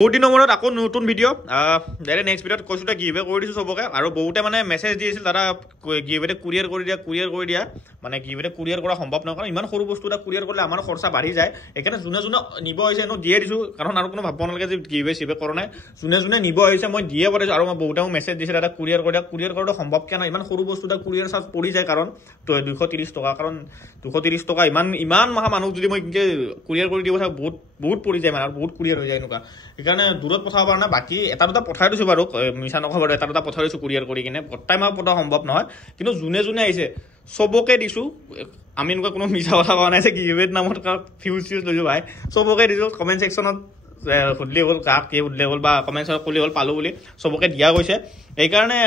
বহুত দিনৰ মূৰত আকৌ নতুন ভিডিঅ' ডাইৰেক্ট নেক্সট ভিডিঅ'ত কৈছোঁ এটা গিভৱে কৰি দিছোঁ চবকে আৰু বহুতে মানে মেছেজ দি আছিল দাদা গিভৱেটো কুৰিয়াৰ কৰি দিয়া মানে গিভৱেটো কুৰিয়াৰ কৰা সম্ভৱ নহয় কাৰণ ইমান সৰু বস্তু এটা কুৰিয়াৰ কৰিলে আমাৰ খৰচা বাঢ়ি যায় সেইকাৰণে যোনে নিব আহিছে এনেও দিয়ে দিছোঁ কাৰণ আৰু কোনো ভাবিব নালাগে যে গিভৱে কৰা নাই যোনে নিব আহিছে মই দিয়ে পঠাইছোঁ আৰু মই বহুতে মোক মেছেজ দিছে দাদা কুৰিয়াৰ কৰি দিয়া কুৰিয়াৰ কৰাটো সম্ভৱ কিয় নাই ইমান সৰু বস্তু এটা কুৰিয়াৰ চাৰ্জ পৰি যায় কাৰণ 230 টকা কাৰণ 230 টকা ইমান মানুহ যদি মই কুৰিয়াৰ কৰি দিব বহুত পৰি যায় মানে আৰু বহুত কুৰিয়াৰ হৈ যায় এনেকুৱা সেইকাৰণে দূৰত পঠাব পৰা নাই বাকী এটা দুটা পঠাই দিছোঁ বাৰু মিছা নকওঁ বাৰু এটা দুটা পঠাই দিছোঁ কুৰিয়াৰ কৰি কিনে গোটাই মাহ পঠোৱা সম্ভৱ নহয় কিন্তু যোনে আহিছে চবকে দিছোঁ আমি এনেকুৱা কোনো মিছা কথা কোৱা নাই যে গিভৱেৰ নামত ফিউজ লৈছোঁ ভাই চবকে দিছোঁ কমেণ্ট ছেকশ্যনত সুধিলেই হ'ল কাক কি সুধিলে হ'ল বা কমেণ্ট ছেকশ্যনত ক'লেই হ'ল পালোঁ বুলি চবকে দিয়া গৈছে সেইকাৰণে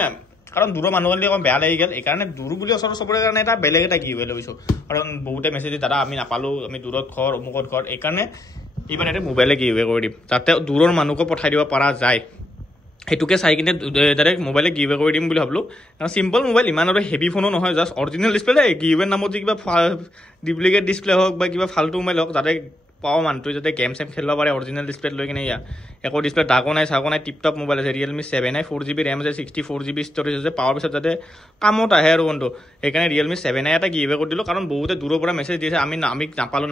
কাৰণ দূৰৰ মানুহখিনি অকণ বেয়া লাগি গ'ল এইকাৰণে দূৰ বুলি ওচৰৰ চবৰে কাৰণে এটা বেলেগ এটা গিভৱে লৈছোঁ কাৰণ বহুতে মেছেজ দাদা আমি নাপালোঁ আমি দূৰত ঘৰ অমুকত ঘৰ এইকাৰণে ইমান এটা মোবাইলে গিভৱে কৰি দিম যাতে দূৰৰ মানুহকো পঠাই দিব পৰা যায় সেইটোকে চাই কিনে ডাইৰেক্ট মোবাইলে গিভৱে কৰি দিম বুলি ভাবিলোঁ কাৰণ চিম্পল মোবাইল ইমান আৰু হেভি ফোনো নহয় জাষ্ট অৰিজিনেল ডিছপ্লে গিভৱেৰ নামত যে কিবা ডুপ্লিকেট ডিছপ্লে হওক বা কিবা ফাল্টু মোবাইল হওক যাতে পাওঁ মানুহটোৱে যাতে গেম চেম খেলিব পাৰে অৰিজিনেল ডিছপ্লেত লৈ কিনে একো ডিছপ্লে ডাকো নাই চাকো নাই টিপটপ মোবাইল আছে ৰিয়েলমি 7i 4GB ৰেম আছে 64GB ষ্ট'ৰেজ আছে পাৱাৰ পিছত যাতে কামত আহে আৰু বন্ধু সেইকাৰণে ৰিয়েলমি 7i এটা গিভৱে কৰি দিলোঁ কাৰণ বহুতে দূৰৰ পৰা মেছেজ দিছে আমি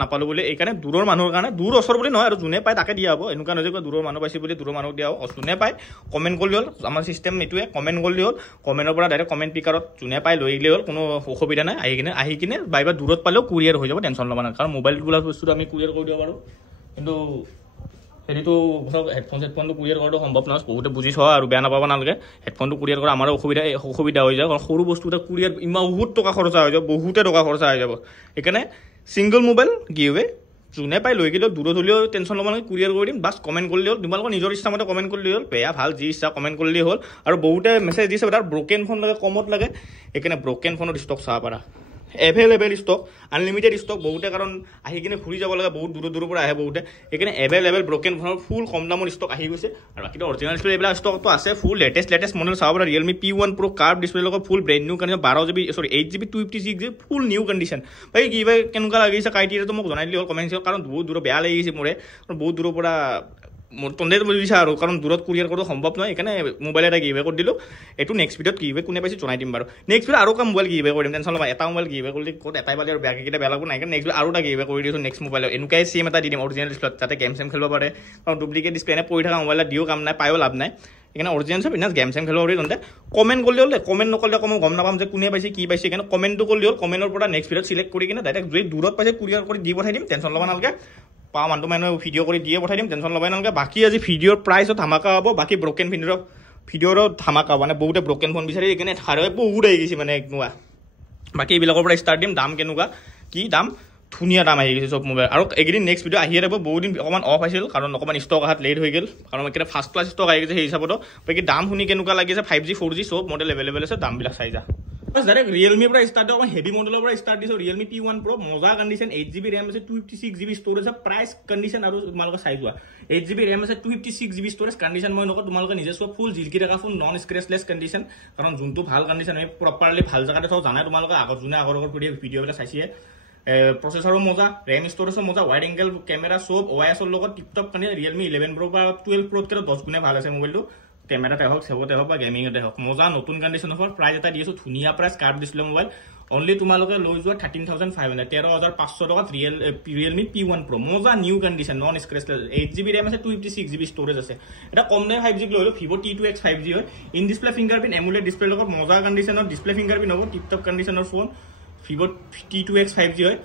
নাপালোঁ বুলি এইকাৰণে দূৰৰ মানুহৰ কাৰণে দূৰ ওচৰ বুলি নহয় আৰু যোনে পায় তাকে দিয়া হ'ব এনেকুৱা নহয় যে দূৰৰ মানুহ পাইছে বুলি দূৰৰ মানুহক দিয়া হ'ব যোনে পায় কমেণ্ট কৰিলে হ'ল আমাৰ চিষ্টেম এইটোৱে কমেণ্ট কৰিলে হ'ল কমেণ্টৰ পৰা ডাইৰেক্ট কমেণ্ট পিকাৰত যোনে পায় লৈ গ'লে হ'ল কোনো অসুবিধা নাই আহি কিনে বাইবা দূৰত পালেও কুৰিয়াৰ হৈ যাব টেনশ্যন ল'ব নাই কাৰণ মোবাইল বোলা বস্তুটো আমি কুৰিয়াৰ কৰি দিব পাৰোঁ কিন্তু হেৰিটো হেডফোনটো কুৰিয়াৰ কৰাটো সম্ভৱ নহয় বহুতে বুজি চোৱা আৰু বেয়া নাপাব নালাগে হেডফোনটো কুৰিয়াৰ কৰা আমাৰো অসুবিধা হৈ যায় কাৰণ সৰু বস্তু এটা কুৰিয়াৰ ইমান বহুত টকা খৰচা হৈ যাব বহুতে টকা খৰচা হৈ যাব সেইকাৰণে ছিংগল মোবাইল গিভৱে যোনে পাই লৈ গ'লেও দূৰত হ'লেও টেনশ্যন ল'ব নালাগে কুৰিয়াৰ কৰি দিম বাছ কমেণ্ট কৰিলে হ'ল তোমালোকৰ নিজৰ ইচ্ছামতে কমেণ্ট কৰিলে হ'ল বেয়া ভাল যি ইচ্ছা কমেণ্ট কৰিলে হ'ল আৰু বহুতে মেছেজ দিছে তাৰ ব্ৰকেন ফোন লাগে কমত লাগে সেইকাৰণে ব্ৰকেন ফোনৰ ষ্টক চাব পাৰা এভেইলেবল ষ্টক আনলিমিটেড ষ্টক বহুতে কাৰণ আহি কিনে ঘূৰি যাব লাগে বহুত দূৰৰ পৰা আহে বহুতে সেইকাৰণে এভেইলেবল ব্ৰকেন ফোনৰ ফুল কম দামৰ ষ্টক আহি গৈছে আৰু বাকীটো অৰিজিনেল ডিছপ্লে এইবিলাক ষ্টকটো আছে ফুল লেটেষ্ট মডেল চাব পাৰা Realme P1 Pro curved display লগত full brand new condition 8GB 256GB full new condition বাকী কিবা কেনেকুৱা লাগিছে ক্ৰাইটেৰিয়াটো মোক জনাই দিলে হ'ল কমেণ্ট ছেকশ্যনত কাৰণ বহুত দূৰৰ বেয়া লাগিছে মোৰে বহুত দূৰৰ পৰা মোৰ তন্দে বুজিছা আৰু কাৰণ দূৰত কুৰিয়াৰ কৰাটো সম্ভৱ নহয় সেইকাৰণে মোবাইল এটা গিভৱে কৰি দিলোঁ এইটো নেক্সট ভিডিঅ'ত গিভৱে কোনে পাইছে জনাই দিম বাৰু নেক্সট ভিডিঅ' আৰু মোবাইল গিভৱে কৰিম টেনশ্যন ল'বা এটা মোবাইল গিভৱে কৰিলে ক'ত এটাই পালে আৰু বেয়াকৈ বেয়া লাগব নাই কাৰণ নেক্সট আৰু এটা গিভৱে কৰি দিছোঁ নেক্সট মোবাইলত এনেকুৱাই চেম এটা দি দিম অৰিজিনেল ডিছপ্লেত যাতে গেম চেম খেলিব পাৰে কাৰণ ডুপ্লিকেট ডিছপ্লে এনে পৰি থকা মোবাইলত দিও কাম নাই পায়ো লাভ নাই সেইকাৰণে অৰিজিনেল চব ইনাজ গেম চেম খেলিব পাৰি তেন্তে কমেণ্ট কৰিলে হ'ল কমেণ্ট নকৰিলে আকৌ মই গম নাপাম যে কোনে পাইছে কি পাইছে সেইকাৰণে কমেণ্টটো কৰিলে হ'ল কমেণ্টৰ পৰা নেক্সট ভিডিঅ'ত চিলেক্ট কৰি কিনে ডাইৰেক্ট যদি দূৰত পাইছে কুৰিয়াৰ কৰি দি পঠাই দিম টেনশ্যন ল'ব নালাগে পাওঁ মানুহ ভিডিঅ' কৰি দিয়ে পঠাই দিম টেনশ্যন ল'বই নালাগে বাকী আজি ভিডিঅ'ৰ প্ৰাইচত ধামাকা হ'ব বাকী ব্ৰকেন ভিডিঅ'ৰো ধামাকা হ'ব মানে বহুতে ব্ৰকেন ফোন বিচাৰি সেইকাৰণে বহুত আহি গৈছে মানে এনেকুৱা বাকী এইবিলাকৰ পৰা ষ্টাৰ্ট দিম দাম কেনেকুৱা কি দাম ধুনীয়া দাম আহি গৈছে চব মোবাইল আৰু এইকেইদিন নেক্সট ভিডিঅ' আহিয়ে থাকিব বহুত দিন অকণমান অফ আছিল কাৰণ অকণমান ষ্টক অহাত লেট হৈ গ'ল কাৰণ এতিয়া ফাৰ্ষ্ট ক্লাছ ষ্টক আহি গৈছে সেই হিচাপতো বাকী দাম শুনি কেনেকুৱা লাগিছে 5G 4G চব মডেল এভেইলেবল আছে দামবিলাক চাই যা ডাইৰেক্ট ৰিয়েলমিৰ পৰা ষ্টাৰ্ট দিওঁ হেভি মডেলৰ পৰা ষ্টাৰ্ট দিছোঁ ৰিয়েলমি P1 Pro মজা কণ্ডিশ্যন 8GB ৰেম আছে 256GB ষ্ট'ৰেজ আছে প্ৰাইচ কণ্ডিশ্যন আৰু তোমালোকে চাই যোৱা 8GB ৰেম আছে 256GB ষ্ট'ৰেজ কণ্ডিশ্যন মই নকওঁ তোমালোকে নিজে চোৱা ফুল জিলকি থকা ফোন নন স্ক্ৰেচলেছ কণ্ডিশ্যন কাৰণ যোনটো ভাল কণ্ডিশ্যন আমি প্ৰপাৰলি ভাল জেগাতে থওঁ জানাই তোমালোকে যোনে আগৰ ভিডিঅ'বিলাক চাইছে প্ৰচেছৰো মজা ৰেম ষ্ট'ৰেজো মজা ৱাইড এংগেল কেমেৰা চব OIS লগত টিপটপ কণ্ডিশ্যন ৰিয়েলমি 11 Pro বা 12 Proতকৈ 10 গুণে ভাল আছে মোবাইলটো কেমেৰাতে হওক চেভতে হওক বা গেমিঙতে হওক মজা নতুন কণ্ডিশ্যন অফাৰ প্ৰাইচ এটা দি আছোঁ ধুনীয়া price curve display mobile only তোমালোকে লৈ যোৱা 13,500 13,500 টকাত ৰিয়েলমি P1 Pro মজা new condition non scratchless 8GB RAM আছে 256GB ষ্ট'ৰেজ আছে এটা কম দামী 5G লৈ লওঁ Vivo T2X 5G হয় in display fingerprint AMOLED display লগত মজা কণ্ডিশ্যনৰ ডিছপ্লে ফিংগাৰপ্ৰিণ্ট হ'ব টিপটপ কণ্ডিশ্যনৰ ফোন Vivo T2X 5G হয়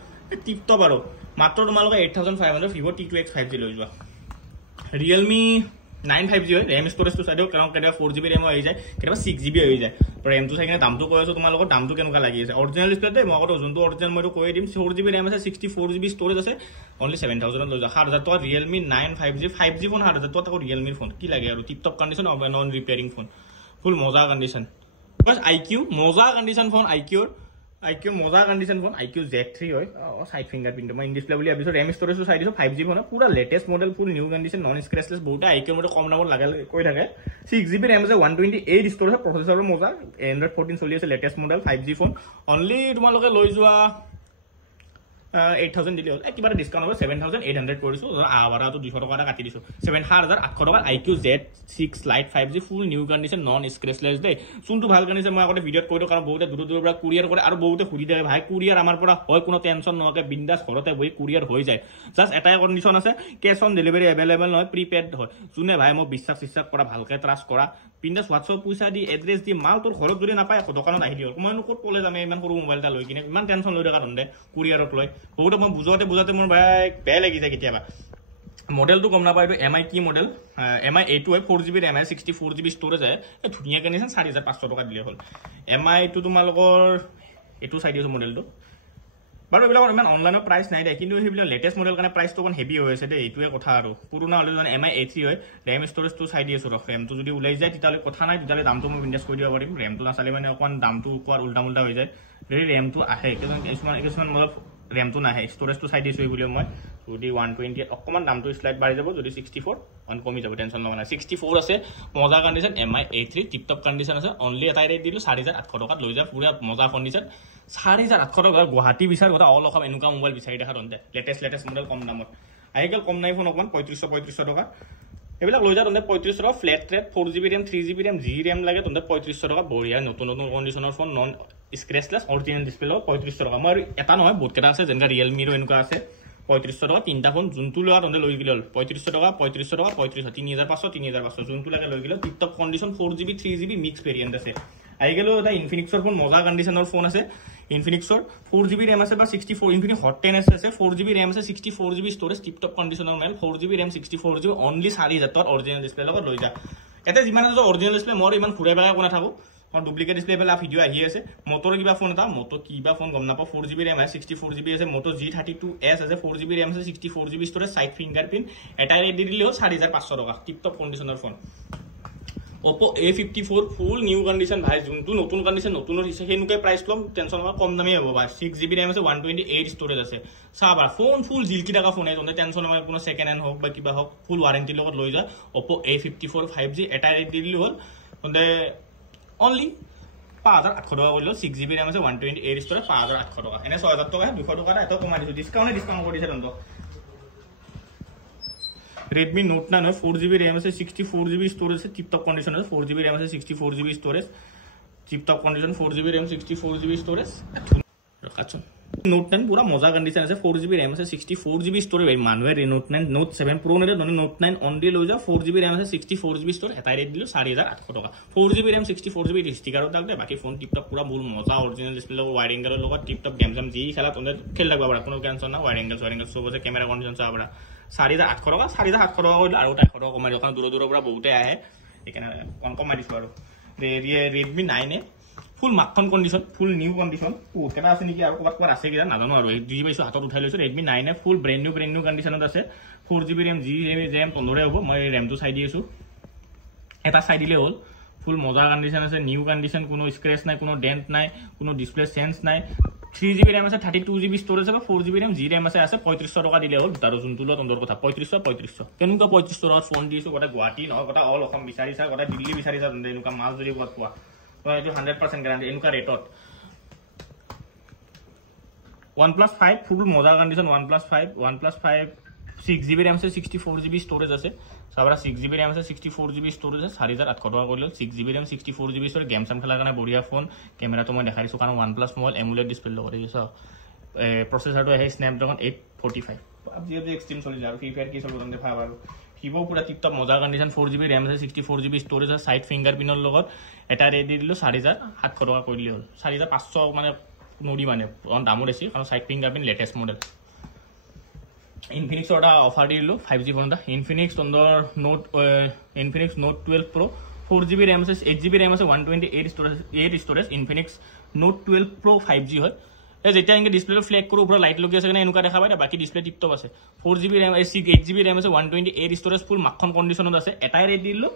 টিপটপ আৰু মাত্ৰ তোমালোকে 8,500 Vivo T2X 5G লৈ যোৱা ৰিয়েলমি 9 5G হয় ৰেম ষ্ট'ৰেজটো চাই দিওঁ কাৰণ কেতিয়াবা 4GB ৰেমো আহি যায় কেতিয়াবা 6GB হৈ যায় ৰেমটো চাই কিনে দামটো কৈ আছোঁ তোমালোকৰ দামটো কেনেকুৱা লাগি আছে অৰিজিনেল ডিছপ্লেতে মই আকৌ যোনটো অৰিজিনেল মইতো কৈ দিম 4GB ৰেম আছে 64GB ষ্ট'ৰেজ আছে অনলি 7,000 লৈ যোৱা 7,000 টকা ৰিয়েলমি 9 5G ফোন 7,000 টকা আকৌ ৰিয়েলমিৰ ফোন কি লাগে আৰু tiptop condition non repairing phone full মজা কণ্ডিশ্যন প্লাছ IQ মজা কণ্ডিশ্যন ফোন IQ মজা কণ্ডিশ্যন ফোন IQ Z3 হয় সাইড ফিংগাৰপ্ৰিণ্ট মই ইন ডিছপ্লে বুলি ভাবিছোঁ ৰেম ষ্ট'ৰেজটো চাই দিছোঁ 5G ফোন পুৰা latest model full new condition non scratchless বহুতে IQ মতে কম দামত লাগে কৈ থাকে 6GB ৰেম আছে 128 ষ্ট'ৰেজ প্ৰচেছৰো মজা Android 14 চলি আছে latest model 5G phone only তোমালোকে লৈ যোৱা 8000 দিলে হ'ল কিবা এটা ডিসকাউন্ট হ'ব 7800 কৰিছো আৱাৰাটো 200 টকা এটা কাটি দিছো 7800 টকা IQ Z6 Lite 5G ফুল নিউ কন্ডিশন নন স্ক্ৰেচলেছ দে কোনটো ভাল কন্ডিশন মই আগতে ভিডিঅ'ত কৈ দিও কাৰণ বহুতে দূৰ দূৰৰ পৰা কুৰিয়াৰ কৰে আৰু বহুতে সুধি দিয়ে ভাই কুৰিয়াৰ আমাৰ পৰা হয় কোনো টেনচন নহকে বিন্দাস ঘৰতে বহি কুৰিয়াৰ হৈ যায় জাস্ট এটাই কন্ডিশন আছে কেছ অন ডেলিভাৰী এভেইলেবল নহয় প্ৰিপেড হয় যোনে ভাই মই বিশ্বাস কৰা ভালকে ট্ৰাষ্ট কৰা বিন্দাস হোৱাটছআপ পইচা দি এড্ৰেছ দি মাল তোৰ ঘৰত যদি নাপায় দোকানত আহি দিও মইনো ক'ত ক'লে যাম ইমান সৰু মোবাইল এটা লৈ কিনে ইমান টেনচন লৈ থকা ধন্দে কুৰিয়াৰত লৈ বহুতে মই বুজাওতে মোৰ ভাই বেয়া লাগি যায় কেতিয়াবা মডেলটো গম নাপায় এইটো MI কি মডেল MI A2 হয় 4GB RAM 64GB ষ্টৰেজ আছে ধুনীয়া কন্ডিশন 4500 টকা দিলে হ'ল MI টো তোমালোকৰ এটো চাই দিছো মডেলটো বাৰু এবিলাক ইমান অনলাইনৰ প্ৰাইস নাই দে কিন্তু হেবিলা লেটেস্ট মডেল কাৰণে প্ৰাইসটো কোন হেভি হৈ আছে দে এইটোৱে কথা আৰু পুৰণা হলে যেন MI A3 হয় RAM ষ্টৰেজটো চাই দিছো ৰখ RAM টো যদি ওলাই যায় তেতিয়ালে কথা নাই তেতিয়ালে দামটো মই ইনভেষ্ট কৰি দিব পাৰিম RAM টো নাচালে মানে অকন দামটো কোৱাৰ উল্টা হৈ যায় যদি RAM টো আহে কিছুমান মডেল RAM টো নাহে ষ্টৰেজটো চাই দিছো এইবুলি মই যদি 128 অকমান দামটো স্লাইড বাঢ়ি যাব যদি 64 অন কমি যাব টেনচন লব না 64 আছে মজা কন্ডিশন MI A3 টিপ টপ কন্ডিশন আছে অনলি এটা ৰেট দিলো 4800 টকাত লৈ যা পুৰা মজা কন্ডিশন 4800 টকা গুৱাহাটী বিচাৰ কথা অল অসম এনেকুৱা মোবাইল বিচাৰি দেখা দন্তে লেটেস্ট মডেল কম দামত আইকেল কম নাই ফোন অকমান 3500 টকা এবিলাক লৈ যা দন্তে 3500 টকা flat rate 4GB RAM 3GB RAM G RAM লাগে দন্তে 3500 টকা বঢ়িয়া নতুন কন্ডিশনৰ phone non scratchless original display লগ 3500 টকা মই এটা নহয় বহুত কেটা আছে যেনকা Realme ৰ এনেকুৱা আছে 3500 টকা তিনটা ফোন যোনটো লোৱা তন্দে লৈ গিল 3500 টকা 3500 3500 যোনটো লাগে লৈ গিল টিপ top condition 4GB 3GB mix variant আছে আই গেলো এটা ইনফিনিক্সৰ ফোন মজা কন্ডিশনৰ ফোন আছে ইনফিনিক্সৰ 4GB RAM আছে বা 64 ইনফিনিক্স হট 10s আছে 4GB RAM আছে 64GB ষ্টৰেজ টিপ টপ কন্ডিশনৰ মেল 4GB RAM 64GB অনলি 4000 টকা অৰিজিনাল ডিসপ্লে লগত লৈ যা এটা যিমান আছে অৰিজিনাল ডিসপ্লে মোৰ ইমান ফুৰে বাগা কোনা থাকো ডুপ্লিকেট ডিসপ্লে বেলা ভিডিও আহি আছে মোটৰ কিবা ফোন এটা মোটৰ কিবা ফোন গম নাপা 4GB RAM আছে 64GB আছে মোটৰ G32s আছে 4GB RAM আছে 64GB ষ্টৰেজ সাইড ফিংগাৰপ্ৰিন্ট এটা ৰেট দি দিলে 4500 টকা টিপ টপ কন্ডিশনৰ ফোন Oppo A54 ফুল নিউ কন্ডিশন ভাই যোনটো নতুন কন্ডিশন নতুনৰ হিচাপে হেনুকে প্ৰাইস টেনচন কম দামী হ'ব ভাই 6GB RAM আছে 128 ষ্টৰেজ আছে সাবা ফোন ফুল জিলকি টাকা ফোন আছে টেনচন নহয় কোনো সেকেন্ড হ্যান্ড হোক বা কিবা হোক ফুল ওয়ারেন্টি লগত লৈ যা Oppo A54 5G এটা ৰেট দি দিলে হ'ল তন্দে only 5800 টকা কৰিলো 6GB RAM আছে 128 ষ্টৰেজ 5800 টকা এনে 6000 টকা 200 টকা এটা কমাই দিছো ডিসকাউন্ট কৰিছে তন্ত Redmi Note 9 4GB RAM আছে 64GB ষ্টৰেজ আছে টিপ টপ কন্ডিশন আছে 4GB RAM আছে 64GB storage tip top condition 4GB RAM 64GB storage ৰখাচোন Note 9 পুৰা মজা কন্ডিশন আছে 4GB RAM আছে 64GB ষ্টৰেজ ভাই মানুহে Note 9 Note 7 Pro নে Note 9 অনলি লৈ যা 4GB RAM আছে 64GB ষ্টৰেজ এটা ৰেট দিলো 4800 টকা 4GB RAM 64GB ষ্টিকাৰত দাগ দে বাকি ফোন টিপ টপ পুৰা মূল মজা অৰিজিনাল ডিসপ্লে লগত ওয়াইড এংগেলৰ লগত টিপ টপ গেম জাম যি খেলা তন্দে খেল লাগবা পৰা কোনো টেনচন না ওয়াইড এংগেল সব আছে ক্যামেৰা কন্ডিশন চাবা পৰা 4800 টকা 4800 টকা কৰিলে আৰু 100 টকা কমাই দোকান দূৰৰ পৰা বহুতে আহে এখানে কমাই দিছো আৰু Redmi 9 ফুল মাখন কন্ডিশন ফুল নিউ কন্ডিশন কেটা আছে নেকি আৰু কবাত আছে কিনা নাজানো আৰু দুই পাইছো হাতত উঠাই লৈছো Redmi 9 ফুল ব্র্যান্ড নিউ কন্ডিশনত আছে 4GB RAM G RAM 15 হ'ব মই RAM টো চাই দিছো এটা চাই দিলে হ'ল ফুল মজা কন্ডিশন আছে নিউ কন্ডিশন কোনো স্ক্র্যাচ নাই কোনো ডেন্ট নাই কোনো ডিসপ্লে সেন্স নাই 3GB RAM আছে 32GB ষ্টৰেজ আছে 4GB RAM G RAM আছে 3500 টকা দিলে হ'ল তাৰো যোনটো তন্দৰ কথা 3500 কেনেকুৱা 3500 টকা ফোন দিছো কথা গুৱাহাটী নহয় কথা অল অসম বিচাৰিছা কথা দিল্লী বিচাৰিছা তন্দে এনেকুৱা মাল যদি ক'ত পোৱা তো এইটো 100% গ্যাৰান্টি এনেকুৱা ৰেটত OnePlus 5 ফুল মজা কন্ডিশন OnePlus 5 6GB RAM আছে 64GB ষ্টৰেজ আছে সাবৰা 6GB RAM আছে 64GB ষ্টৰেজ আছে 4800 টকা কৰিলে 6GB RAM 64GB storage game সাম খেলাৰ কাৰণে বঢ়িয়া ফোন ক্যামেৰাটো মই দেখাইছো কাৰণ OnePlus মোবাইল AMOLED ডিসপ্লে লগত আছে প্ৰসেসৰটো আছে Snapdragon 845 PUBG এক্সট্ৰিম চলি যায় ফ্ৰী ফায়াৰ কি চলিব তন্দে ভাব আৰু Vivo পুৰা টিপ টপ মজা কন্ডিশন 4GB RAM আছে 64GB ষ্টৰেজ আছে সাইড ফিংগাৰপ্ৰিন্টৰ লগত এটা ৰেট দি দিলো 4700 টকা কৰিলে হ'ল 4500 মানে নৰি মানে দামো বেছি কাৰণ side fingerprint latest model Infinix order offer দিলো 5G ফোন দা Infinix তন্দৰ Infinix Note 12 Pro 4GB RAM আছে 8GB RAM আছে 128 storage Infinix Note 12 Pro 5G হয় যেতিয়া ইনকে ডিসপ্লে ফ্লেক কৰো ওপৰ লাইট লগি আছে কাৰণে এনেকুৱা দেখা পায় বাকি ডিসপ্লে টিপ টপ আছে 4GB RAM 8GB RAM আছে 128 ষ্টৰেজ ফুল মাখন কন্ডিশনত আছে এটাই ৰেট দিলো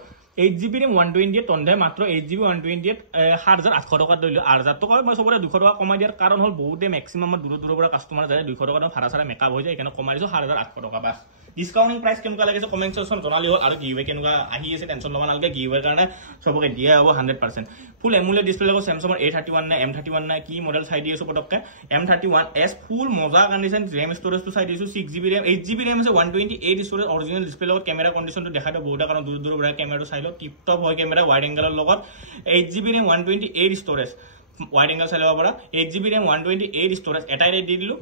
8GB RAM 128 তন্দে মাত্ৰ 8GB 128 7800 টকা দিলো 8000 টকা মই সবৰে 200 টকা কমাই দিয়াৰ কাৰণ হল বহুতে ম্যাক্সিমাম দূৰৰ পৰা কাস্টমাৰ যায় 200 টকা ভাড়া সারা মেকআপ হৈ যায় এখানে কমাই দিছো 7800 টকা বাস ডিসকাউন্টিং প্রাইস কেনেকুৱা লাগিছে কমেন্ট সেকশন জনালি হল আৰু গিভৱে কেনেকুৱা আহি আছে টেনশন লবা নালগে গিভৱেৰ কাৰণে সবকে দিয়া হ'ব 100% ফুল এমুলেট ডিসপ্লে লগত Samsung A31 না M31 না কি মডেল চাই দিছো পটককে M31s ফুল মজা কন্ডিশন RAM স্টোরেজ তো চাই দিছো 6GB RAM 8GB RAM আছে 128 স্টোরেজ অৰিজিনাল ডিসপ্লে লগত ক্যামেৰা কন্ডিশনটো দেখাই দিও বহুত কাৰণ দূৰ দূৰ পৰা ক্যামেৰাটো চাই ল টিপ টপ হয় ক্যামেৰা ওয়াইড এংগলৰ লগত 8GB RAM 128 স্টোৰেজ ওয়াইড এংগল চাই লব পৰা 8GB RAM 128 স্টোৰেজ এটাই ৰেট দি দিলো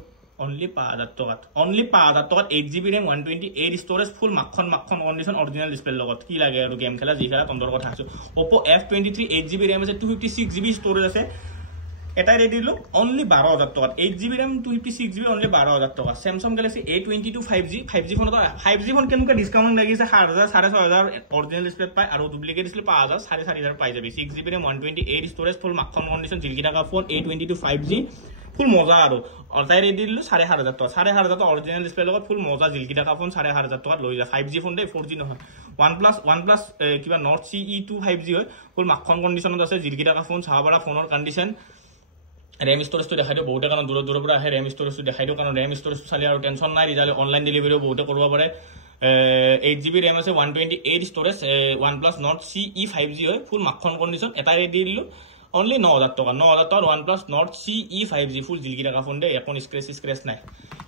only 5000 টকাত only 5000 টকাত 8GB RAM 128 স্টোরেজ ফুল মাখন কন্ডিশন অরিজিনাল ডিসপ্লে লগত কি লাগে আৰু গেম খেলা জি খেলা তন্দৰ কথা আছে Oppo F23 8GB RAM আছে 256GB স্টোৰেজ আছে এটাই ৰেট দিলো only 12000 টকাত 8GB RAM 256GB only 12000 টকা Samsung Galaxy A22 5G phone 5G phone কেনেকুৱা ডিসকাউন্ট লাগিছে 7000 6500 অৰিজিনাল ডিসপ্লে পায় আৰু ডুপ্লিকেট ডিসপ্লে 5000 4500 পাই যাবি 6GB RAM 128 স্টোরেজ ফুল মাখন কন্ডিশন জিলকি টাকা ফোন A22 5G ফুল মজা আৰু অটাই ৰেট দিলো 7500 টকা 7500 টকা অরিজিনাল ডিসপ্লে লগত ফুল মজা জিলকি টাকা ফোন 7500 টকা লৈ যা 5G ফোন দে 4G নহয় OnePlus কিবা Nord CE2 5G হয় ফুল মাখন কন্ডিশনত আছে জিলকি টাকা ফোন চাহাবাৰা ফোনৰ কন্ডিশন RAM স্টোৰেজ তো দেখাই দিও বহুত কাৰণ দূৰ দূৰ পৰা আহে RAM স্টোৰেজ তো দেখাই দিও কাৰণ RAM স্টোৰেজ চালি আৰু টেনশন নাই ৰিজাল্ট অনলাইন ডেলিভাৰীও বহুত কৰিব পাৰে 8GB RAM আছে 128 স্টোৰেজ OnePlus Nord CE 5G হয় ফুল মাখন কন্ডিশন এটা ৰেট দি দিলো only 9000 টকা 9000 টকা OnePlus Nord CE 5G ফুল জিলকি টাকা ফোন দে এখন স্ক্ৰেচ নাই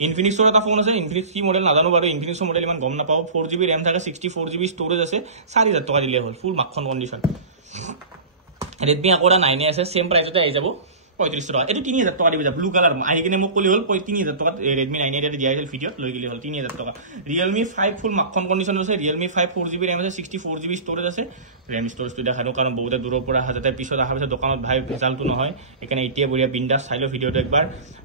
Infinix ৰ এটা ফোন আছে Infinix কি মডেল নাজানো বাৰু Infinix মডেল ইমান গম নাপাও 4GB RAM থাকে 64GB স্টোৰেজ আছে 4000 টকা দিলে হল ফুল মাখন কন্ডিশন Redmi আকোৰা 9 আছে সেম প্ৰাইসতে আহি যাব 3500 টকা এটো 3000 টকা দিবা ব্লু কালার আহি কিনে মোক কলি হল 3000 টকা Redmi 9 এটাতে দিয়া আছিল ভিডিওত লৈ গলি হল 3000 টকা Realme 5 ফুল মাখন কন্ডিশন আছে Realme 5 4GB RAM আছে 64GB স্টোরেজ আছে RAM স্টোরেজ তো দেখানো কাৰণ বহুত দূৰৰ পৰা হাজাতে পিছত আহাৰ পিছত দোকানত ভাই ভেজালটো নহয় এখানে এতিয়া বঢ়িয়া বিন্দাস চাইলো ভিডিওটো একবাৰ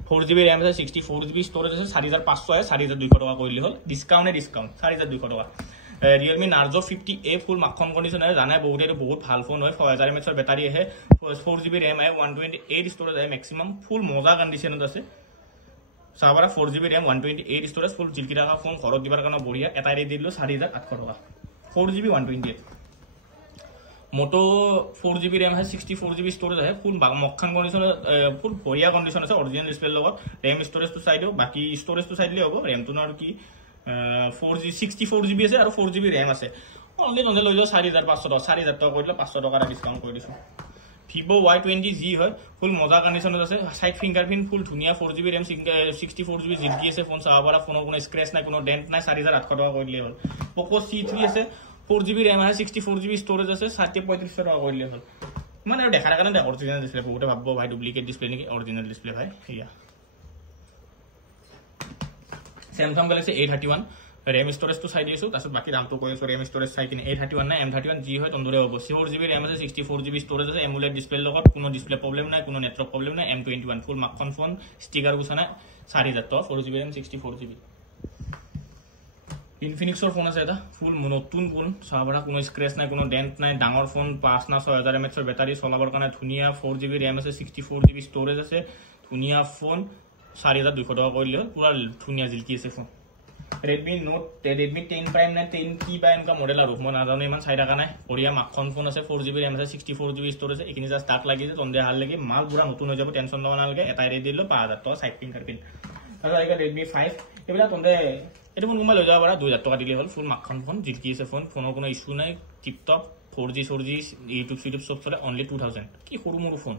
4GB RAM আছে 64GB স্টোরেজ আছে 4500 আছে 4200 টকা কইলি হল ডিসকাউন্ট 4200 টকা Realme Narzo 50A ফুল মাখন কন্ডিশন আছে জানাই বহুত ভাল ফোন হয় 6000 mAh এর ব্যাটারি আছে 4GB RAM আছে 128 স্টোরেজ আছে ম্যাক্সিমাম ফুল মজা কন্ডিশনত আছে সাবারা 4GB RAM 128 স্টোরেজ ফুল জিলকি টাকা ফোন ঘৰত দিবাৰ কাৰণে বঢ়িয়া এটাই ৰেট দিলো 4800 টকা 4GB 128 Moto 4GB RAM আছে 64GB স্টোরেজ আছে ফুল মখন কন্ডিশন ফুল বঢ়িয়া কন্ডিশন আছে অরিজিনাল ডিসপ্লে লগত RAM স্টোরেজ তো চাই দিও বাকি স্টোরেজ তো চাই দিলে হ'ব RAM তো ন আৰু কি 4G 64GB আছে আৰু 4GB RAM আছে অনলি লৈ যাও 4500 টকা 4000 টকা কইলে 500 টকা ডিসকাউন্ট কৰি দিছো Vivo Y20G হয় ফুল মজা কন্ডিশনত আছে সাইড ফিঙ্গাৰপ্ৰিন্ট ফুল ধুনিয়া 4GB RAM 64GB জিলকি আছে ফোন চাহাবাৰা ফোনৰ কোনো স্ক্র্যাচ নাই কোনো ডেন্ট নাই 4800 টকা কইলে হল Poco C3 আছে 4GB RAM আছে 64GB স্টোরেজ আছে 3500 টাকা কইলে হল মানে দেখাৰ কাৰণে অৰিজিনাল ডিসপ্লে বহুতে ভাবব ভাই ডুপ্লিকেট ডিসপ্লে নেকি অৰিজিনাল ডিসপ্লে ভাই ইয়া Samsung Galaxy A31 RAM storage তো চাই দিছো তাছত বাকি দামটো কৈ আছো RAM স্টোরেজ চাই কিনে A31 না M31 জি হয় তন্দৰে হ'ব 4GB RAM আছে 64GB স্টোৰেজ আছে AMOLED ডিসপ্লে লগত কোনো ডিসপ্লে প্ৰবলেম নাই কোনো নেটৱৰ্ক প্ৰবলেম নাই M21 ফুল মাখন ফোন স্টিকাৰ গুছানা 4000 টকা 4GB RAM 64GB Infinix ৰ ফোন আছে এটা ফুল নতুন ফোন চাবাৰা কোনো স্ক্ৰ্যাচ নাই কোনো ডেন্ট নাই ডাঙৰ ফোন 5 না 6000 mAh এৰ ব্যাটাৰি চলাবৰ কাৰণে ধুনিয়া 4GB RAM আছে 64GB স্টোরেজ আছে ধুনিয়া ফোন 4200 টকা কইলে পুরা ধুনিয়া জিলকি আছে ফোন Redmi 10 Prime না 10 কি বা এনেকা মডেল আৰু মই নাজানো ইমান চাই টাকা নাই বঢ়িয়া মাখন ফোন আছে 4GB RAM আছে 64GB স্টোরেজ আছে এখিনি জাস্ট স্টার্ট লাগিছে তন্দে হাল লাগি মাল পুরা নতুন হৈ যাব টেনশন লবা নালগে এটাই ৰেট দিলো 5000 টকা সাইড ফিঙ্গাৰপ্ৰিন্ট আৰু আইগা Redmi 5 এবিলা তন্দে এটো ফোন মোবাইল লৈ যাব পাৰা 2000 টকা দিলে হল ফুল মাখন ফোন জিলকি আছে ফোনৰ কোনো ইস্যু নাই টিপ টপ 4G YouTube সব চলে only 2000 কি সৰু মৰু ফোন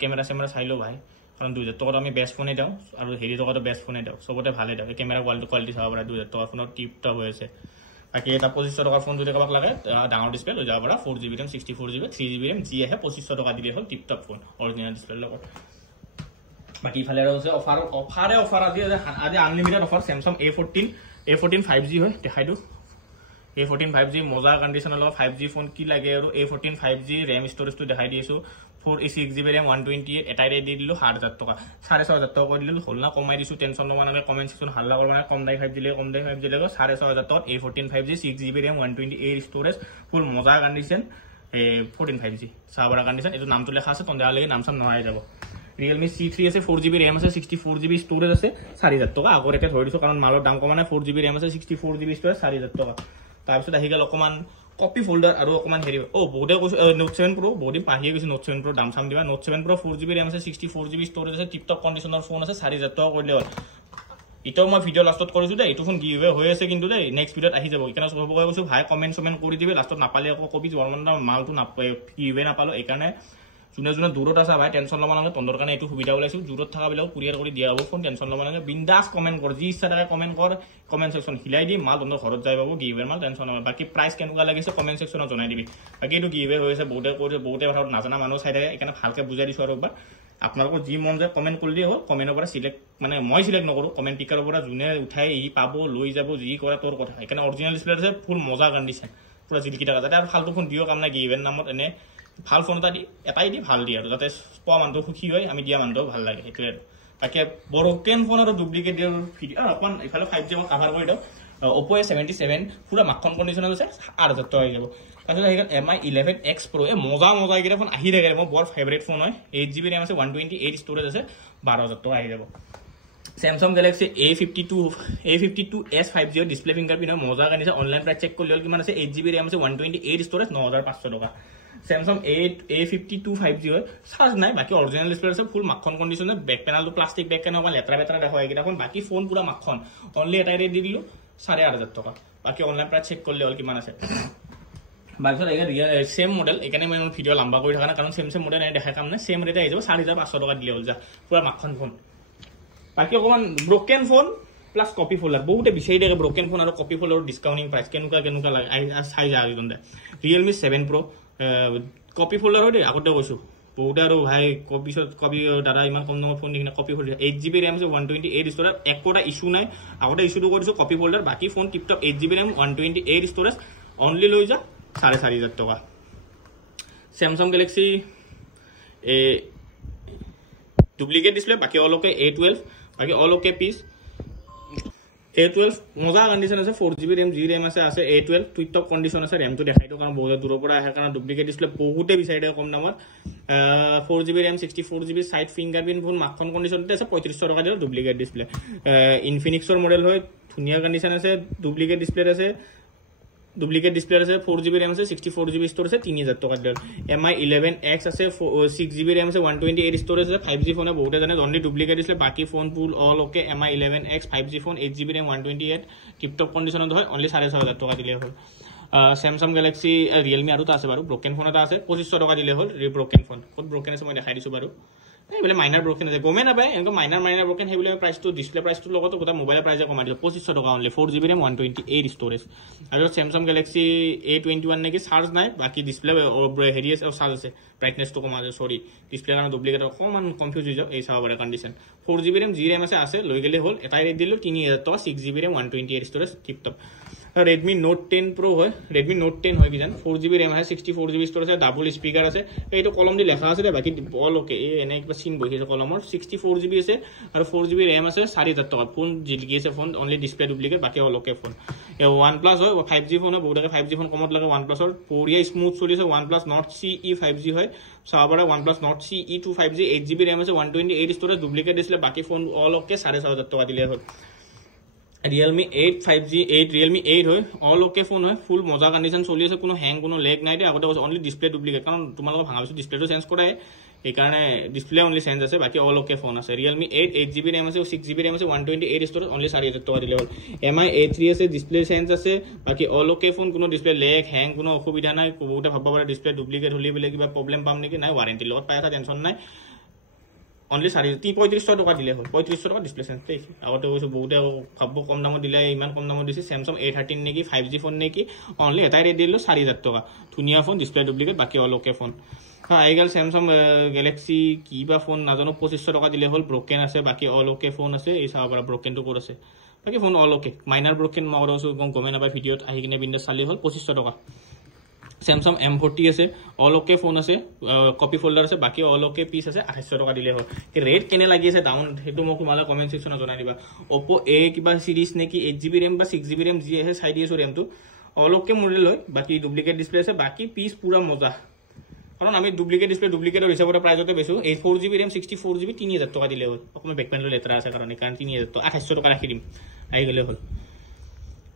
ক্যামেৰা চাইলো ভাই কাৰণ 2000 টকা আমি বেস্ট ফোনে দাও আৰু হেৰি টকাটো বেস্ট ফোনে দাও সবতে ভালে দাও ক্যামেৰা কোয়ালিটি চাব পাৰা 2000 টকা ফোনৰ টিপ টপ হৈ আছে বাকি এটা 2500 টকা ফোন যদি কাবাক লাগে ডাঙৰ ডিসপ্লে লৈ যাব পাৰা 4GB RAM 64GB 3GB RAM G আহে 2500 টকা দিলে হল tip top phone original display লগত বাকি ইফালে আছে অফাৰ আজি unlimited offer Samsung A14 5G হয় দেখাই দিও A14 5G মজা কন্ডিশনৰ লগত 5G ফোন কি লাগে আৰু A14 5G RAM স্টোৰেজ তো দেখাই দিছো 6GB RAM 128 এটাই ৰেট দিলো 7000 টকা 6500 টকা কৰি দিলো হল না কমাই দিছো টেনশন নবা নালে কমেন্ট সেকশন হাল্লা কৰবা না কম দাই 5 দিলে 6500 টকা A14 5G 6GB RAM 128 storage full মজা কন্ডিশন 14 5G সাবাৰা কন্ডিশন এটো নামটো লেখা আছে তন্দে আলে নাম সাম নহয় যাব Realme C3 আছে 4GB RAM আছে 64GB স্টোরেজ আছে 4000 টকা আগৰ একে ধৰি দিছো কাৰণ মালৰ দাম কমা নাই 4GB RAM আছে 64GB স্টোৰেজ 4000 টকা তাৰপিছত আহি গল অকমান কপি ফোল্ডাৰ আৰু অকমান হেৰি বহুতে Note 7 Pro বডি পাহিয়ে গৈছে Note 7 Pro দাম সাম দিবা Note 7 Pro 4GB RAM আছে 64GB স্টোরেজ আছে টিপ টপ কন্ডিশনৰ ফোন আছে 4000 টকা কৰিলে হল এটাও মই ভিডিও লাষ্টত কৰিছো দে এইটো ফোন গিভৱে হৈ আছে কিন্তু দে নেক্সট ভিডিওত আহি যাব একাৰণে সবকে কৈছো ভাই কমেন্ট কৰি দিবে লাষ্টত নাপালে আকৌ কবি জৰ্মানটা মালটো নাপায় গিভৱে নাপালো এইকাৰণে যোনে যোনে দূৰত আছে ভাই টেনচন ল'ব নালাগে তন্দৰ কাৰণে এইটো সুবিধা ওলাইছো দূৰত থকা বিলাক কুৰিয়াৰ কৰি দিয়া হ'ব ফোন টেনচন ল'ব নালাগে বিন্দাস কমেন্ট কৰ যি ইচ্ছা থাকে কমেন্ট কৰ কমেন্ট সেকশন হিলাই দি মাল তন্দৰ ঘৰত যাই পাব গিভৱে মাল টেনচন নল'ব বাকি প্ৰাইস কেনেকুৱা লাগিছে কমেন্ট সেকশনত জনাই দিবি বাকি এইটো গিভৱে হৈ আছে বহুতে কৈছে বহুতে কথা নাজানা মানুহ চাই থাকে এইকাৰণে ভালকে বুজাই দিছো আৰু একবাৰ আপোনালোকৰ যি মন যায় কমেন্ট কৰি দিও কমেন্টৰ পৰা সিলেক্ট মানে মই সিলেক্ট নকৰো কমেন্ট পিকাৰৰ পৰা যোনে উঠাই ই পাব লৈ যাব যি কৰে তোৰ কথা এইকাৰণে অৰিজিনাল ডিসপ্লে আছে ফুল মজা কন্ডিশন পুৰা জিলিকি থকা যাতে আৰু ফালতু ফোন দিও কাম নাই গিভৱেৰ নামত এনে ভাল ফোন এটা দি এটাই দি ভাল দিয়ে আৰু যাতে পোৱা মানুহটো সুখী হয় আমি দিয়া মানুহটো ভাল লাগে সেইটোৱে আৰু বাকি ব্ৰকেন ফোন আৰু ডুপ্লিকেট দিয়াৰ ভিডিও অকণ ইফালে 5G মই কভাৰ কৰি দিওঁ Oppo A77 পুৰা মাখন কণ্ডিশ্যনত আছে 8000 টকা হৈ যাব তাৰপিছত আহি গ'ল MI 11X Pro এই মজা এইকেইটা ফোন আহি থাকে মোৰ বৰ ফেভাৰিট ফোন হয় 8GB RAM আছে 128 ষ্ট'ৰেজ আছে 12000 টকা আহি যাব Samsung Galaxy A52s 5G display fingerprint মজা কানিছে অনলাইন প্ৰাইস চেক কৰিলে কিমান আছে 8GB RAM আছে 128 ষ্ট'ৰেজ 9500 টকা Samsung A52 5G হয় চার্জ নাই বাকি অরিজিনাল ডিসপ্লে আছে ফুল মাখন কন্ডিশনে ব্যাক প্যানেলটো প্লাস্টিক ব্যাক কেন লেতৰা বেতৰা দেখা হয় কিটা বাকি ফোন পুরা মাখন অনলি এটাই রেট দি দিলো 8500 টাকা বাকি অনলাইন প্রাইস চেক করলে হল কিমান আছে বাইছত সেম মডেল এখানে মই ভিডিও লম্বা কৰি থাকা না কারণ সেম মডেল নাই দেখা কাম নাই সেম রেট আহি যাব 4500 টাকা দিলে হল যা পুরা মাখন ফোন বাকি অকমান broken phone plus copy folder বহুতে বিচাৰি থাকে ব্ৰোকেন ফোন আৰু কপি ফোল্ডাৰৰ ডিসকাউন্টিং প্ৰাইস কেনেকুৱা লাগে চাই যা একদম Realme 7 Pro কপি ফোল্ডাৰ হয় আগতে কৈছো বহুতে আৰু ভাই কপি দাদা ইমান কম নম্বৰ ফোন দিনে কপি ফোল্ডাৰ 8GB RAM আছে 128 ষ্ট'ৰেজ একোটা ইস্যু নাই আগতে ইস্যুটো কৰিছো কপি ফোল্ডাৰ বাকি ফোন টিপটপ 8GB RAM 128 ষ্ট'ৰেজ অনলি লৈ যা 4500 টকা Samsung Galaxy এ ডুপ্লিকেট ডিসপ্লে বাকি অলকে A12 বাকি অলকে পিস A12 মজা কন্ডিশন আছে 4GB RAM RAM আছে A12 টুইট টপ কন্ডিশন আছে RAM তো দেখাই তো কারণ বহুত দূৰৰ পৰা আহে কাৰণ ডুপ্লিকেট ডিসপ্লে বহুতে বিচাৰে কম দামত 4GB RAM 64GB side fingerprint phone মাখন কন্ডিশনতে আছে 3500 টকা দিলে ডুপ্লিকেট ডিসপ্লে ইনফিনিক্সৰ মডেল হয় ধুনিয়া কন্ডিশন আছে ডুপ্লিকেট ডিসপ্লে আছে 4GB RAM আছে 64GB স্টোরেজ আছে 3000 টাকা দিল MI 11X আছে 6GB RAM আছে 128 স্টোরেজ আছে 5G ফোনে বহুতে জানে অনলি ডুপ্লিকেট ডিসপ্লে বাকি phone full all okay MI 11X 5G phone 8GB RAM 128 tiptop কন্ডিশনত হয় অনলি 6500 টাকা দিলে হল Samsung Galaxy Realme আৰু তা আছে বাৰু ব্ৰোকেন ফোন এটা আছে 2500 টাকা দিলে হল ব্ৰোকেন ফোন কোন ব্ৰোকেন আছে মই দেখাই দিছো বাৰু এই বলে মাইনাৰ ব্ৰোকেন আছে গমে না পায় এনেকৈ মাইনাৰ ব্ৰোকেন হেবলে প্ৰাইস তো ডিসপ্লে প্ৰাইস তো লগত গোটা মোবাইল প্ৰাইস কমাই দিলে 2500 টাকা অনলি 4GB RAM 128 স্টোৰেজ আৰু Samsung Galaxy A21 নেকি চাৰ্জ নাই বাকি ডিসপ্লে হেৰি আছে চাৰ্জ আছে ব্ৰাইটনেস তো কমা আছে সৰি ডিসপ্লে কাৰণে ডুপ্লিকেট অকমান কনফিউজ হৈ যায় এই চাব পাৰে কন্ডিশন 4GB RAM RAM আছে লৈ গলে হল এটাই ৰেট দিলো 3000 টাকা 6GB RAM 128 স্টোরেজ টিপটপ Redmi Note 10 Pro হয় Redmi Note 10 হয় কি জান 4GB RAM আছে 64GB স্টোরেজ আছে ডাবল স্পিকার আছে এইটো কলম দি লেখা আছে বাকি অল ওকে এনে কিবা সিন বহিছে কলমৰ 64GB আছে আৰু 4GB RAM আছে 4000 টাকা ফোন জিলকি আছে ফোন অনলি ডিসপ্লে ডুপ্লিকেট বাকি অল ওকে ফোন OnePlus হয় 5G ফোন হয় বহুত 5G ফোন কমত লাগে OnePlus ৰ পুৰিয়া স্মুথ চলিছে OnePlus Nord CE 5G হয় চাবাৰা OnePlus Nord CE 2 5G 8GB RAM আছে 128 স্টোরেজ ডুপ্লিকেট ডিসপ্লে বাকি ফোন অল ওকে 4500 টাকা দিলে হল Realme 8 5G 8 Realme 8 হয় অল ওকে ফোন হয় ফুল মজা কন্ডিশন চলি আছে কোনো হ্যাং কোনো লেগ নাই দে আগতে অনলি ডিসপ্লে ডুপ্লিকেট কাৰণ তোমালোক ভাঙাইছো ডিসপ্লেটো চেঞ্জ কৰাই এই কাৰণে ডিসপ্লে অনলি চেঞ্জ আছে বাকি অল ওকে ফোন আছে Realme 8 8GB RAM আছে 6GB RAM আছে 128 স্টোরেজ অনলি 4000 টাকা দিলে হল MI A3 আছে ডিসপ্লে চেঞ্জ আছে বাকি অল ওকে ফোন কোনো ডিসপ্লে লেগ হ্যাং কোনো অসুবিধা নাই বহুতে ভাববা পাৰে ডিসপ্লে ডুপ্লিকেট হলি বলে কিবা প্ৰবলেম পাম নেকি নাই ওয়ারেন্টি লগত পায় এটা টেনশন নাই অনলি 3500 টাকা দিলে হল 3500 টাকা ডিসপ্লে চেঞ্জ দেখি আগতে কৈছো বহুতে ভাবব কম দামত দিলে ইমান কম দামত দিছে Samsung A13 নেকি 5G ফোন নেকি অনলি এটাই ৰেট দিলো 4000 টাকা ধুনিয়া ফোন ডিসপ্লে ডুপ্লিকেট বাকি অল ওকে ফোন হ্যাঁ আইগাল Samsung Galaxy কিবা ফোন নাজানো 2500 টাকা দিলে হল ব্রোকেন আছে বাকি অল ওকে ফোন আছে এই চাব পৰা ব্ৰোকেন তো কোৰ আছে বাকি ফোন অল ওকে মাইনাৰ ব্ৰোকেন মগৰছো গমে না পাই ভিডিওত আহি কিনে বিন্দাস চালি হল 2500 টাকা Samsung M40 আছে অল ওকে ফোন আছে কপি ফোল্ডার আছে বাকি অল ওকে পিস আছে 2800 টাকা দিলে হয় কি ৰেট কেনে লাগি আছে ডাউন হেতু মোক তোমালে কমেন্ট সেকশনত জনাই দিবা Oppo A কিবা সিরিজ নেকি 8GB RAM বা 6GB RAM যি আছে চাই দিছো RAM তো অল ওকে মডেল হয় বাকি ডুপ্লিকেট ডিসপ্লে আছে বাকি পিস পুরা মজা কারণ আমি ডুপ্লিকেট ডিসপ্লে ডুপ্লিকেটৰ হিচাপত প্রাইজতে বেছো এই 4GB RAM 64GB 3000 টাকা দিলে হয় অকমে ব্যাক প্যানেল লেতৰা আছে কাৰণ 3000 টাকা 2800 টাকা ৰাখি দিম আহি গলে হল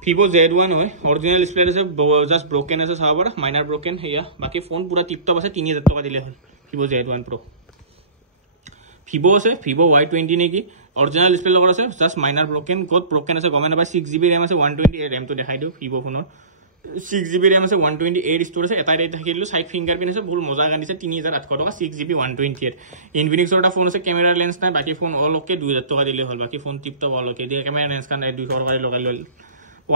Vivo Z1 হয় অরিজিনাল ডিসপ্লে আছে জাস্ট ব্রোকেন আছে সাবার মাইনার ব্রোকেন হেয়া বাকি ফোন পুরা টিপটপ আছে 3000 টাকা দিলে হল Vivo Z1 Pro ভিভো আছে ভিভো Y20 নেকি অৰিজিনেল ডিসপ্লে লগত আছে জাস্ট মাইনাৰ ব্ৰকেন ক'ত ব্ৰকেন আছে গমে নাপায় 6GB RAM আছে 128 RAM টো দেখাই দিও ভিভো ফোনৰ 6GB RAM আছে 128 ষ্ট'ৰ আছে এটা থাকি দিলো সাইড ফিংগাৰপ্ৰিন্ট আছে বহুত মজা গান দিছে 3800 টকা 6GB 128 ইনফিনিক্সৰ এটা ফোন আছে কেমেৰা লেন্স নাই বাকি ফোন অল ওকে 2000 টকা দিলে হ'ল বাকি phone tip top all okay দিয়ে কেমেৰা লেন্স কান 200 টকা লগাই লল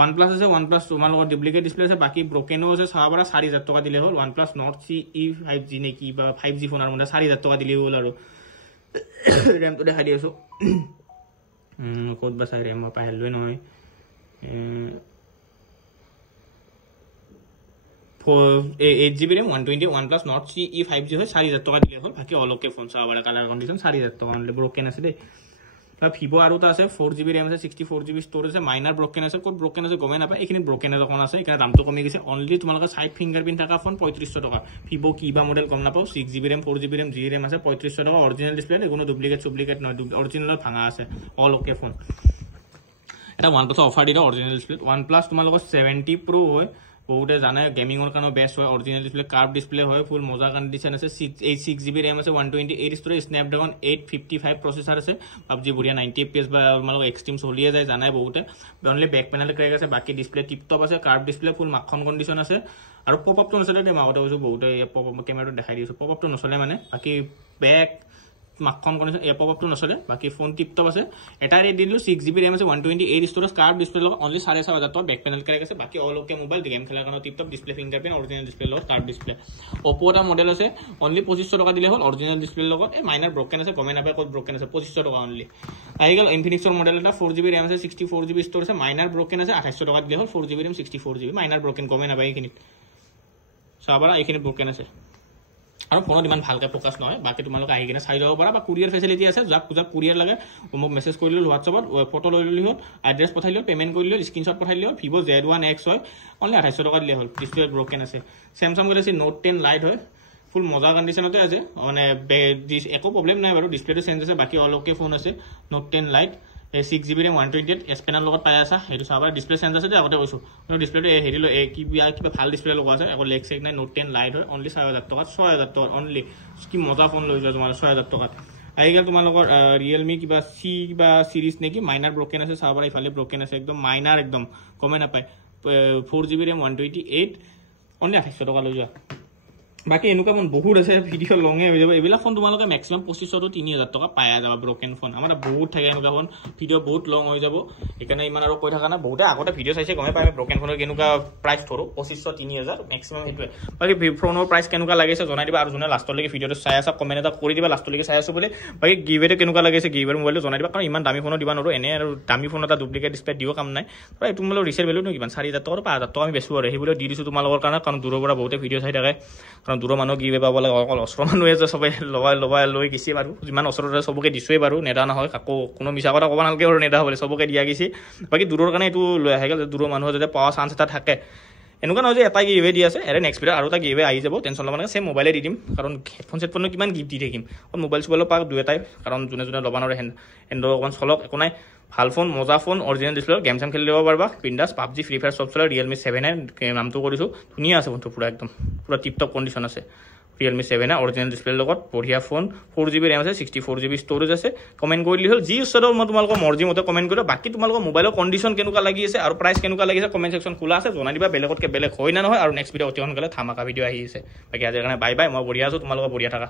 OnePlus আছে OnePlus তোমাৰ লগত ডুপ্লিকেট ডিসপ্লে আছে বাকি ব্ৰকেনো আছে চাবাৰা 4000 টকা দিলে হ'ল OnePlus Nord CE 5G নেকি বা 5G ফোনৰ মানে 4000 টকা দিলে হ'ল আৰু RAM তো দেখাই দিছো ক'ত বাছাই RAM পাহৰলৈ নহয় 8GB RAM 120 OnePlus Nord CE 5G হয় 4000 টকা দিলে হ'ল বাকি অল ওকে ফোন চাবাৰা কালাৰ কন্ডিশন 4000 টকা অনলি ব্ৰকেন আছে দে ভিভো আৰু তা আছে 4GB RAM আছে 64GB ষ্ট'ৰেজ আছে মাইনাৰ ব্ৰকেন আছে ক'ত ব্ৰকেন আছে গমে নাপায় এইখিনি ব্ৰকেন এখন আছে এখানে দামটো কমি গৈছে অনলি তোমালোকে সাইড ফিংগাৰপ্ৰিন্ট থকা ফোন 3500 টকা ভিভো কিবা মডেল কম নাপাও 6GB RAM 4GB RAM G RAM আছে 3500 টকা অৰিজিনাল ডিসপ্লে কোনো ডুপ্লিকেট নহয় অৰিজিনালত ভাঙা আছে অল ওকে ফোন এটা OnePlus অফাৰ দিলে অৰিজিনাল ডিসপ্লে OnePlus তোমালোকৰ 70 Pro হয় বহুতে জানে গেমিংৰ কাৰণে বেস্ট হয় অৰিজিনাল ডিসপ্লে কার্ভ ডিসপ্লে হয় ফুল মজা কন্ডিশন আছে 6GB RAM আছে 128 ষ্ট'ৰেজ স্ন্যাপড্ৰাগন 855 প্ৰসেসৰ আছে PUBG বঢ়িয়া 90 FPS বা তোমালোক এক্সট্ৰিম চলিয়ে যায় জানাই বহুতে অনলি বেক পেনেল ক্ৰেক আছে বাকি ডিসপ্লে টিপ টপ আছে কাৰ্ভ ডিসপ্লে ফুল মাখন কন্ডিশন আছে আৰু পপ আপ তো নচলে দে মাগতে কৈছো বহুতে পপ আপ কেমেৰাটো দেখাই দিছো পপ আপ তো নচলে মানে বাকি বেক মাখন কন্ডিশন পপ আপ তো নচলে বাকি ফোন টিপ টপ আছে এটা ৰেট দিলো 6GB RAM আছে 128 ষ্ট'ৰেজ কাৰ্ভ ডিসপ্লে লগত অনলি 4500 টকা বেক পেনেল ক্ৰেক আছে বাকি অল ওকে মোবাইল গেম খেলাৰ কাৰণে tip top display fingerprint original display লগত কার্ভ ডিসপ্লে Oppo এটা মডেল আছে অনলি 2500 টকা দিলে হ'ল অৰিজিনাল ডিসপ্লে লগত মাইনাৰ ব্ৰকেন আছে গমে নাপায় ক'ত ব্ৰকেন আছে 2500 টকা অনলি আইগল ইনফিনিক্সৰ মডেল এটা 4GB RAM আছে 64GB ষ্ট'ৰ আছে মাইনাৰ ব্ৰকেন আছে 2800 টকা দিলে হ'ল 4GB RAM 64GB মাইনাৰ ব্ৰকেন গমে নাপায় এইখিনি চাবাৰা এইখিনি ব্ৰকেন আছে আৰু ফোনত ইমান ভালকে ফোকাস নহয় বাকি তোমালোক আহি কিনে চাই যাব পাৰা বা কুৰিয়াৰ ফেসিলিটি আছে যাক কুৰিয়াৰ লাগে মোক মেসেজ কৰি লিলো WhatsAppত ফটো লৈ লিলো এড্ৰেছ পঠাই লিলো পেমেন্ট কৰি লিলো স্ক্ৰিনশ্বট পঠাই লিলো Vivo Z1X হয় অনলি 2800 টকা দিলে হ'ল ডিসপ্লে ব্ৰকেন আছে Samsung Galaxy Note 10 Lite হয় ফুল মজা কন্ডিশনতে আছে মানে একো প্ৰবলেম নাই বাৰু ডিসপ্লেটো চেঞ্জ আছে বাকি অল ওকে ফোন আছে Note 10 Lite 6GB RAM 128 S Pen লগত পাই আছে হেতু চাবা ডিসপ্লে চেঞ্জ আছে যে আগতে কৈছো ডিসপ্লেটো হেৰিলো কিবা ভাল ডিসপ্লে লগোৱা আছে আকৌ লেগ চেক নাই Note 10 Lite হয় অনলি 6000 টকা 6000 টকা অনলি কি মজা ফোন লৈ যোৱা তোমাৰ 6000 টকা আইগল তোমালোকৰ Realme কিবা C কিবা সিৰিজ নেকি মাইনাৰ ব্ৰকেন আছে চাবা ইফালে ব্ৰকেন আছে একদম মাইনাৰ একদম কমে নাপায় 4GB RAM 128 অনলি 2800 টকা লৈ যোৱা বাকি এনেকুৱা ফোন বহুত আছে ভিডিও লঙে হৈ যাব এবিলা ফোন তোমালোকে ম্যাক্সিমাম 2500 to 3000 টকা পায়া যাবা ব্ৰকেন ফোন আমাৰ বহুত থাকে এনেকুৱা ফোন ভিডিও বহুত লং হৈ যাব এখানে ইমান আৰু কৈ থাকা না বহুতে আগতে ভিডিও চাইছে গমে পায় ব্ৰকেন ফোনৰ কেনেকুৱা প্ৰাইস ধৰো 2500 3000 ম্যাক্সিমাম হেতুৱে বাকি ফোনৰ প্ৰাইস কেনেকুৱা লাগিছে জনাই দিবা আৰু জনে লাষ্টলৈকে ভিডিওটো চাই আছা কমেন্ট এটা কৰি দিবা লাষ্টলৈকে চাই আছো বুলি বাকি গিভৱেটো কেনেকুৱা লাগিছে গিভৱেৰ মোবাইলটো জনাই দিবা কাৰণ ইমান দামী ফোনো দিবা নৰো এনে আৰু দামী ফোন এটা ডুপ্লিকেট ডিসপ্লে দিও কাম নাই আৰু তোমালোকৰ ৰিসেল ভ্যালু নো কিমান 4000 টকা 5000 টকা আমি বেচো আৰু হেইবুলে দি দিছো তোমালোকৰ কাৰণে কাৰণ দূৰৰ পৰা বহুতে ভিডিও চাই থাকে কাৰণ দূৰৰ মানুহ গিভৱে পাব লাগে অকল অস্ত্ৰ মানুহে যে সবে লবাই লৈ গিছি বাৰু যিমান অস্ত্ৰৰে সবকে দিছই বাৰু নেদা নহয় কাকো কোনো মিছা কথা ক'ব নালকে আৰু নেদা হ'লে সবকে দিয়া গিছি বাকি দূৰৰ কাৰণে এটো লৈ আহে গল দূৰৰ মানুহ যদি পাওয়া চান্স এটা থাকে এনেকুৱা নহয় যে এটা গিভৱে দি আছে এৰে নেক্সট ভিডিও আৰু এটা গিভৱে আহি যাব টেনচন ল'ব নালাগে সেম মোবাইলে দি দিম কাৰণ হেডফোন সেটফোন কিমান গিফট দি থাকিম মোবাইল চুবাইলো পাক দুই এটাই কাৰণ যোনে ল'ব নোৱাৰে এন্ড্ৰইড অকণ চলক একো নাই ভাল ফোন মজা ফোন অৰিজিনাল ডিসপ্লে গেম চাম খেলি ল'ব পাৰিবা বিন্দাস PUBG Free Fire সব চলে Realme 7 নামটো কৰিছো ধুনীয়া আছে ফোনটো পুৰা একদম পুৰা টিপ টপ কন্ডিশন আছে Realme 7 অৰিজিনাল ডিসপ্লে লগত বঢ়িয়া ফোন 4GB RAM আছে 64GB ষ্ট'ৰেজ আছে কমেন্ট কৰিলি হ'ল যি উচ্চৰ মই তোমালোকৰ মৰ্জি মতে কমেন্ট কৰিবা বাকি তোমালোকৰ মোবাইলৰ কন্ডিশন কেনেকুৱা লাগি আছে আৰু প্ৰাইস কেনেকুৱা লাগিছে কমেন্ট সেকশন খোলা আছে জনাই দিবা বেলেগতকে বেলেগ হয় না নহয় আৰু নেক্সট ভিডিও অতি সোনকালে ধামাকা ভিডিও আহি আছে বাকি আজিৰ কাৰণে বাই বাই মই বঢ়িয়া আছো তোমালোকৰ বঢ়িয়া থাকা